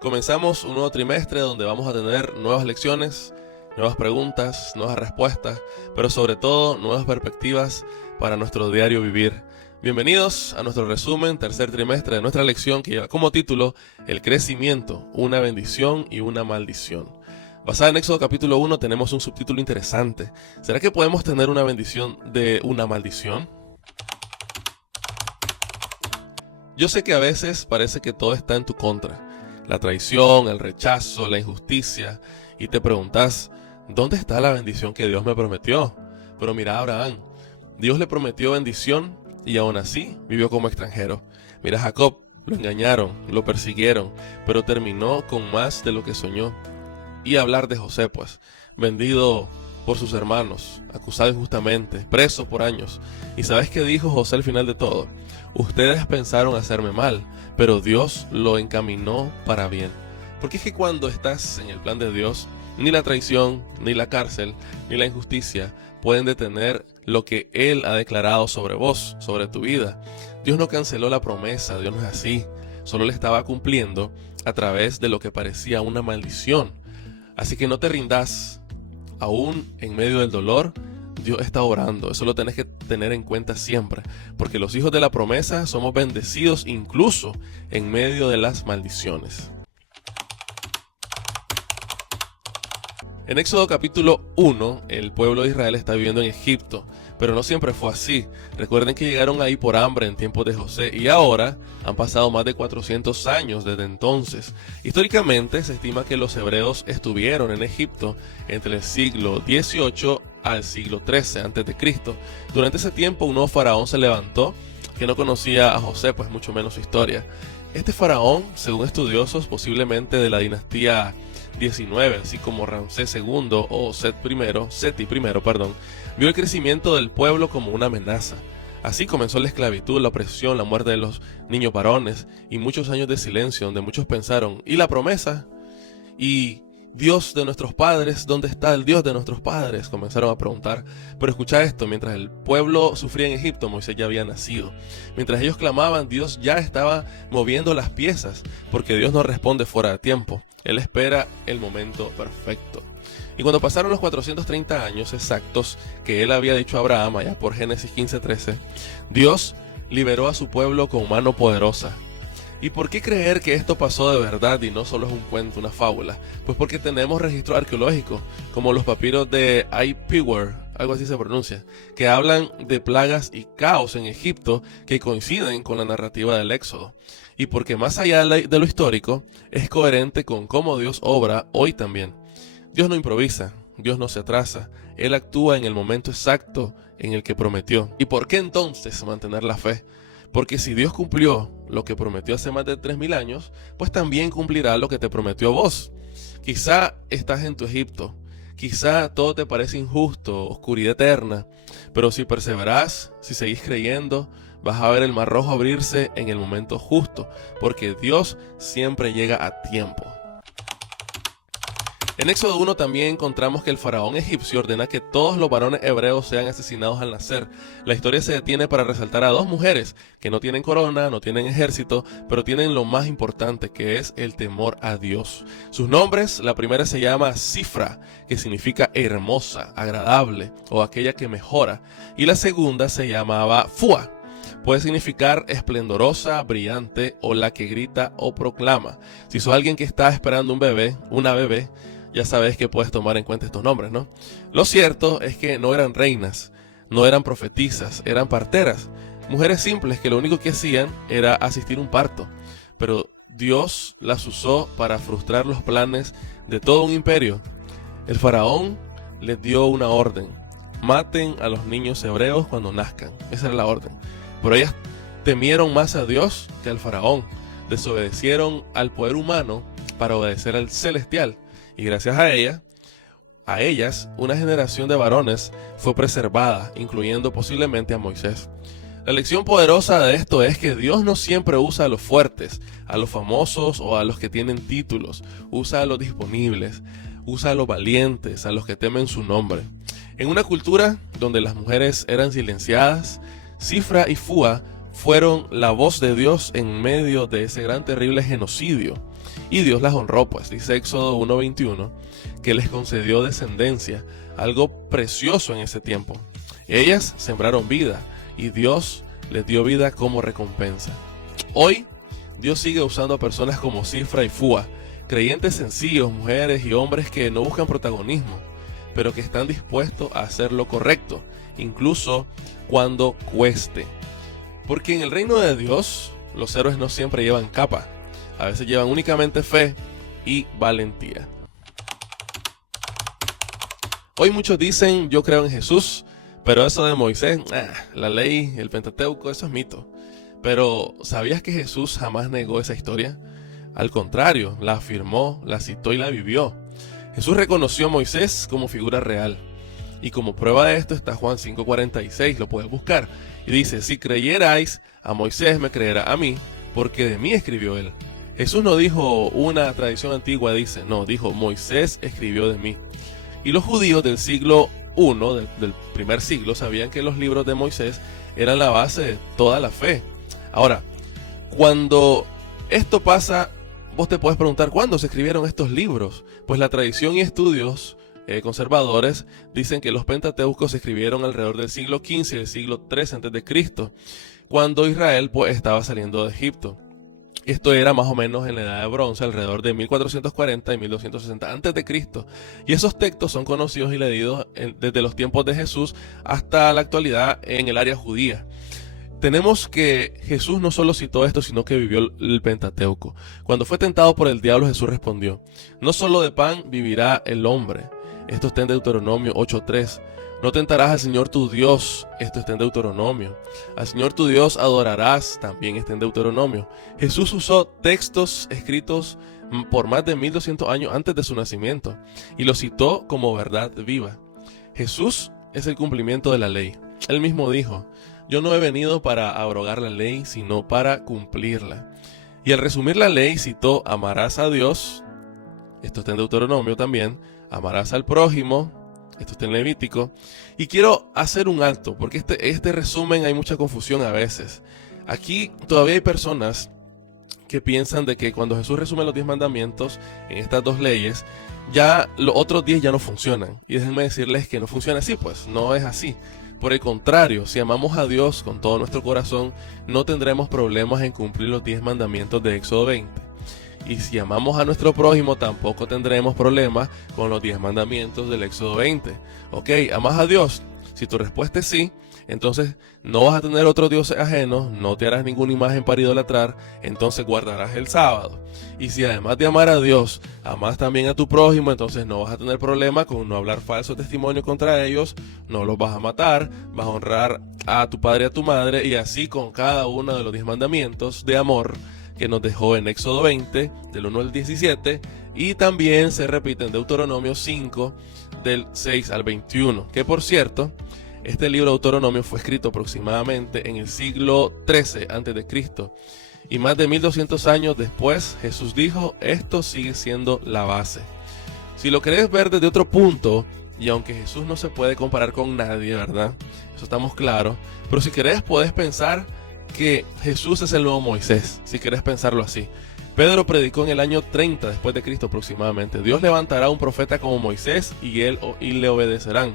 Comenzamos un nuevo trimestre donde vamos a tener nuevas lecciones, nuevas preguntas, nuevas respuestas, pero sobre todo nuevas perspectivas para nuestro diario vivir. Bienvenidos a nuestro resumen, tercer trimestre de nuestra lección que lleva como título El crecimiento, una bendición y una maldición. Basada en Éxodo capítulo 1 tenemos un subtítulo interesante. ¿Será que podemos tener una bendición de una maldición? Yo sé que a veces parece que todo está en tu contra. La traición, el rechazo, la injusticia. Y te preguntas, ¿dónde está la bendición que Dios me prometió? Pero mira a Abraham. Dios le prometió bendición y aún así vivió como extranjero. Mira a Jacob, lo engañaron, lo persiguieron, pero terminó con más de lo que soñó. Y hablar de José, pues, vendido por sus hermanos, acusado injustamente, preso por años. ¿Y sabes qué dijo José al final de todo? Ustedes pensaron hacerme mal, pero Dios lo encaminó para bien. Porque es que cuando estás en el plan de Dios, ni la traición, ni la cárcel, ni la injusticia pueden detener lo que Él ha declarado sobre vos, sobre tu vida. Dios no canceló la promesa, Dios no es así. Solo le estaba cumpliendo a través de lo que parecía una maldición. Así que no te rindas, aún en medio del dolor, Dios está orando. Eso lo tenés que tener en cuenta siempre, porque los hijos de la promesa somos bendecidos incluso en medio de las maldiciones. En Éxodo capítulo 1, el pueblo de Israel está viviendo en Egipto, pero no siempre fue así. Recuerden que llegaron ahí por hambre en tiempos de José y ahora han pasado más de 400 años desde entonces. Históricamente se estima que los hebreos estuvieron en Egipto entre el siglo XVIII al siglo XIII a.C. Durante ese tiempo un nuevo faraón se levantó que no conocía a José, pues mucho menos su historia. Este faraón, según estudiosos, posiblemente de la dinastía 19, así como Ramsés II o Seti I, vio el crecimiento del pueblo como una amenaza. Así comenzó la esclavitud, la opresión, la muerte de los niños varones y muchos años de silencio donde muchos pensaron, ¿y la promesa? ¿Y Dios de nuestros padres? ¿Dónde está el Dios de nuestros padres? Comenzaron a preguntar. Pero escucha esto, mientras el pueblo sufría en Egipto, Moisés ya había nacido. Mientras ellos clamaban, Dios ya estaba moviendo las piezas, porque Dios no responde fuera de tiempo. Él espera el momento perfecto. Y cuando pasaron los 430 años exactos que él había dicho a Abraham, allá por Génesis 15:13, Dios liberó a su pueblo con mano poderosa. ¿Y por qué creer que esto pasó de verdad y no solo es un cuento, una fábula? Pues porque tenemos registro arqueológico, como los papiros de Ipiwer, algo así se pronuncia, que hablan de plagas y caos en Egipto que coinciden con la narrativa del Éxodo. Y porque más allá de lo histórico, es coherente con cómo Dios obra hoy también. Dios no improvisa, Dios no se atrasa, Él actúa en el momento exacto en el que prometió. ¿Y por qué entonces mantener la fe? Porque si Dios cumplió lo que prometió hace más de 3000 años, pues también cumplirá lo que te prometió a vos. Quizá estás en tu Egipto, quizá todo te parece injusto, oscuridad eterna, pero si perseverás, si seguís creyendo, vas a ver el mar rojo abrirse en el momento justo, porque Dios siempre llega a tiempo. En Éxodo 1 también encontramos que el faraón egipcio ordena que todos los varones hebreos sean asesinados al nacer. La historia se detiene para resaltar a dos mujeres que no tienen corona, no tienen ejército, pero tienen lo más importante, que es el temor a Dios. Sus nombres, la primera se llama Sifra, que significa hermosa, agradable o aquella que mejora, y la segunda se llamaba Fua. Puede significar esplendorosa, brillante o la que grita o proclama. Si sos alguien que está esperando un bebé, una bebé, ya sabes que puedes tomar en cuenta estos nombres, ¿no? Lo cierto es que no eran reinas, no eran profetisas, eran parteras, mujeres simples que lo único que hacían era asistir a un parto. Pero Dios las usó para frustrar los planes de todo un imperio. El faraón les dio una orden: maten a los niños hebreos cuando nazcan. Esa era la orden. Pero ellas temieron más a Dios que al faraón. Desobedecieron al poder humano para obedecer al celestial. Y gracias a ellas, una generación de varones fue preservada, incluyendo posiblemente a Moisés. La lección poderosa de esto es que Dios no siempre usa a los fuertes, a los famosos o a los que tienen títulos. Usa a los disponibles, usa a los valientes, a los que temen su nombre. En una cultura donde las mujeres eran silenciadas, Sifra y Fua fueron la voz de Dios en medio de ese gran terrible genocidio. Y Dios las honró, pues dice Éxodo 1:21, que les concedió descendencia, algo precioso en ese tiempo. Ellas sembraron vida y Dios les dio vida como recompensa. Hoy, Dios sigue usando a personas como Cifra y Fua, creyentes sencillos, mujeres y hombres que no buscan protagonismo, pero que están dispuestos a hacer lo correcto, incluso cuando cueste. Porque en el reino de Dios, los héroes no siempre llevan capa, a veces llevan únicamente fe y valentía. Hoy muchos dicen, yo creo en Jesús, pero eso de Moisés, la ley, el Pentateuco, eso es mito. Pero ¿sabías que Jesús jamás negó esa historia? Al contrario, la afirmó, la citó y la vivió. Jesús reconoció a Moisés como figura real. Y como prueba de esto está Juan 5:46, lo puedes buscar. Y dice, si creyerais a Moisés, me creerá a mí, porque de mí escribió él. Jesús no dijo una tradición antigua, dijo Moisés escribió de mí. Y los judíos del siglo I, del primer siglo, sabían que los libros de Moisés eran la base de toda la fe. Ahora, cuando esto pasa, vos te puedes preguntar, ¿cuándo se escribieron estos libros? Pues la tradición y estudios conservadores dicen que los Pentateucos se escribieron alrededor del siglo XV y del siglo III a.C., cuando Israel pues estaba saliendo de Egipto. Esto era más o menos en la Edad de Bronce, alrededor de 1440 y 1260 a.C. Y esos textos son conocidos y leídos desde los tiempos de Jesús hasta la actualidad en el área judía. Tenemos que Jesús no solo citó esto, sino que vivió el Pentateuco. Cuando fue tentado por el diablo, Jesús respondió, no solo de pan vivirá el hombre. Esto está en Deuteronomio 8:3. No tentarás al Señor tu Dios. Esto está en Deuteronomio. Al Señor tu Dios adorarás. También está en Deuteronomio. Jesús usó textos escritos por más de 1200 años antes de su nacimiento y los citó como verdad viva. Jesús es el cumplimiento de la ley. Él mismo dijo, yo no he venido para abrogar la ley, sino para cumplirla. Y al resumir la ley citó, amarás a Dios, esto está en Deuteronomio también, amarás al prójimo, esto está en Levítico. Y quiero hacer un alto, porque este resumen hay mucha confusión a veces. Aquí todavía hay personas que piensan de que cuando Jesús resume los 10 mandamientos en estas dos leyes, ya los otros 10 ya no funcionan. Y déjenme decirles que no funciona así, pues no es así. Por el contrario, si amamos a Dios con todo nuestro corazón, no tendremos problemas en cumplir los 10 mandamientos de Éxodo 20. Y si amamos a nuestro prójimo, tampoco tendremos problemas con los 10 mandamientos del Éxodo 20. Ok, ¿amas a Dios? Si tu respuesta es sí, entonces no vas a tener otros dioses ajenos, no te harás ninguna imagen para idolatrar, entonces guardarás el sábado. Y si además de amar a Dios, amas también a tu prójimo, entonces no vas a tener problema con no hablar falso testimonio contra ellos, no los vas a matar, vas a honrar a tu padre y a tu madre, y así con cada uno de los 10 mandamientos de amor que nos dejó en Éxodo 20, del 1 al 17, y también se repite en Deuteronomio 5, del 6 al 21, que por cierto, este libro de Deuteronomio fue escrito aproximadamente en el siglo XIII a.C. y más de 1200 años después Jesús dijo, esto sigue siendo la base. Si lo querés ver desde otro punto, y aunque Jesús no se puede comparar con nadie, ¿verdad? Eso estamos claros, pero si querés podés pensar que Jesús es el nuevo Moisés, si querés pensarlo así. Pedro predicó en el año 30 después de Cristo aproximadamente, Dios levantará un profeta como Moisés y le obedecerán.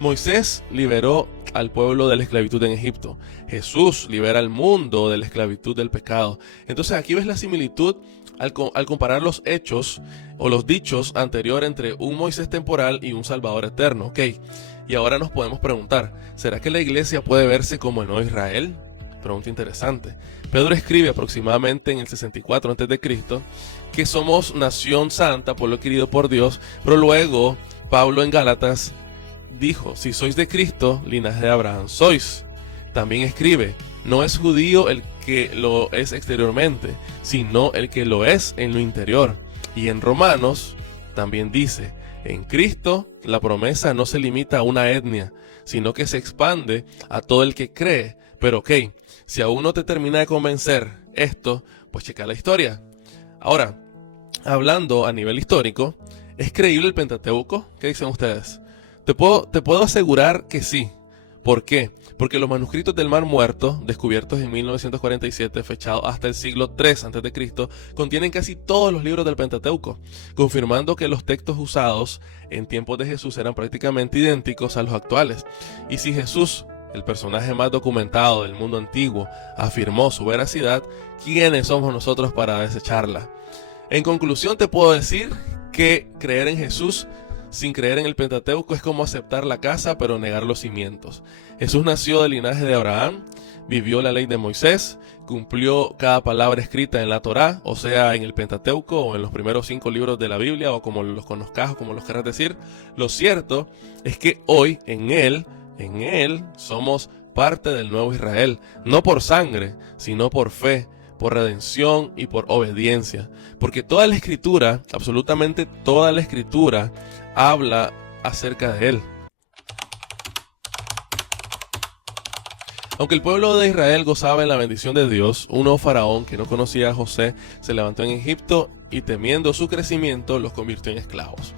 Moisés liberó al pueblo de la esclavitud en Egipto. Jesús libera al mundo de la esclavitud del pecado. Entonces aquí ves la similitud al comparar los hechos o los dichos anteriores entre un Moisés temporal y un Salvador eterno. Ok, y ahora nos podemos preguntar, ¿será que la iglesia puede verse como el nuevo Israel? Pregunta interesante. Pedro escribe aproximadamente en el 64 a.C. que somos nación santa, pueblo querido por Dios, pero luego Pablo en Gálatas dijo, si sois de Cristo, linaje de Abraham sois. También escribe, no es judío el que lo es exteriormente, sino el que lo es en lo interior. Y en Romanos también dice, en Cristo la promesa no se limita a una etnia, sino que se expande a todo el que cree. Pero ok, si aún no te termina de convencer esto, pues checa la historia. Ahora, hablando a nivel histórico, ¿es creíble el Pentateuco? ¿Qué dicen ustedes? Te puedo asegurar que sí, ¿Por qué? Porque los manuscritos del Mar Muerto, descubiertos en 1947, fechados hasta el siglo III a.C., contienen casi todos los libros del Pentateuco, confirmando que los textos usados en tiempos de Jesús eran prácticamente idénticos a los actuales. Y si Jesús, el personaje más documentado del mundo antiguo, afirmó su veracidad, ¿quiénes somos nosotros para desecharla? En conclusión, te puedo decir que creer en Jesús sin creer en el Pentateuco es como aceptar la casa pero negar los cimientos. Jesús nació del linaje de Abraham, vivió la ley de Moisés, cumplió cada palabra escrita en la Torá, o sea, en el Pentateuco o en los primeros 5 libros de la Biblia, o como los conozcas o como los querrás decir. Lo cierto es que hoy en Él somos parte del nuevo Israel, no por sangre, sino por fe, por redención y por obediencia. Porque toda la Escritura, absolutamente toda la Escritura, habla acerca de Él. Aunque el pueblo de Israel gozaba en la bendición de Dios, un nuevo faraón que no conocía a José se levantó en Egipto y, temiendo su crecimiento, los convirtió en esclavos.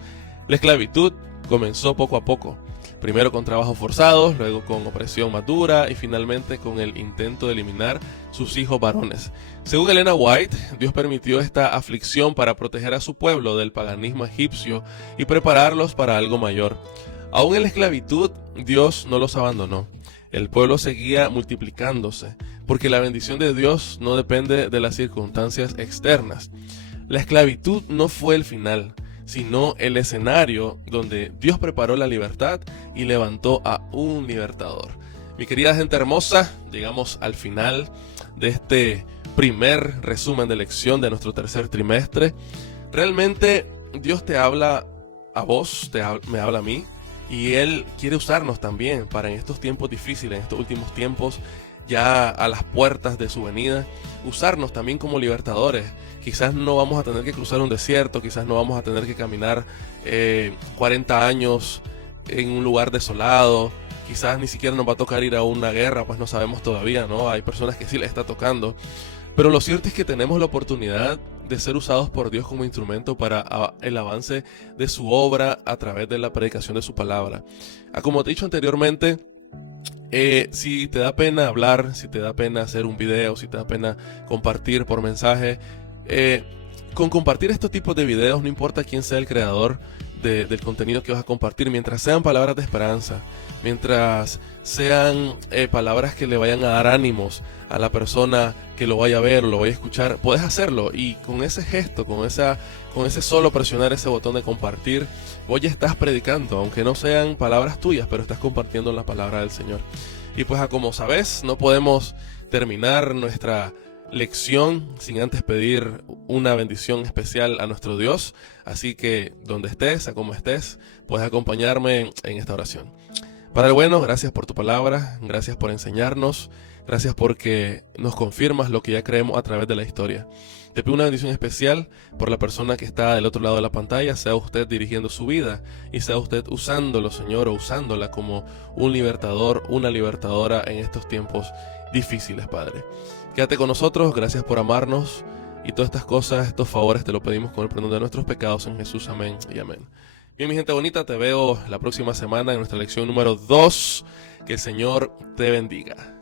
La esclavitud comenzó poco a poco, primero con trabajos forzados, luego con opresión más dura y finalmente con el intento de eliminar sus hijos varones. Según Elena White, Dios permitió esta aflicción para proteger a su pueblo del paganismo egipcio y prepararlos para algo mayor. Aún en la esclavitud, Dios no los abandonó. El pueblo seguía multiplicándose, porque la bendición de Dios no depende de las circunstancias externas. La esclavitud no fue el final, sino el escenario donde Dios preparó la libertad y levantó a un libertador. Mi querida gente hermosa, llegamos al final de este primer resumen de lección de nuestro tercer trimestre. Realmente Dios te habla a vos, me habla a mí, y Él quiere usarnos también para en estos tiempos difíciles, en estos últimos tiempos, ya a las puertas de su venida, usarnos también como libertadores. Quizás no vamos a tener que cruzar un desierto, quizás no vamos a tener que caminar 40 años en un lugar desolado, quizás ni siquiera nos va a tocar ir a una guerra, pues no sabemos todavía, ¿no? Hay personas que sí les está tocando, pero lo cierto es que tenemos la oportunidad de ser usados por Dios como instrumento para el avance de su obra a través de la predicación de su palabra. Como te he dicho anteriormente, si te da pena hablar, si te da pena hacer un video, si te da pena compartir por mensaje, con compartir estos tipos de videos, no importa quién sea el creador del contenido que vas a compartir, mientras sean palabras de esperanza, mientras sean palabras que le vayan a dar ánimos a la persona que lo vaya a ver o lo vaya a escuchar, puedes hacerlo, y con ese gesto, con ese solo presionar ese botón de compartir, vos ya estás predicando, aunque no sean palabras tuyas, pero estás compartiendo la palabra del Señor. Y pues, como sabes, no podemos terminar nuestra lección sin antes pedir una bendición especial a nuestro Dios. Así que donde estés, a como estés, puedes acompañarme en esta oración. Padre bueno, gracias por tu palabra, gracias por enseñarnos, gracias porque nos confirmas lo que ya creemos a través de la historia. Te pido una bendición especial por la persona que está del otro lado de la pantalla, sea usted dirigiendo su vida y sea usted usándolo, Señor, o usándola como un libertador, una libertadora en estos tiempos difíciles, Padre. Quédate con nosotros, gracias por amarnos y todas estas cosas, estos favores te lo pedimos con el perdón de nuestros pecados en Jesús, amén y amén. Bien, mi gente bonita, te veo la próxima semana en nuestra lección número 2. Que el Señor te bendiga.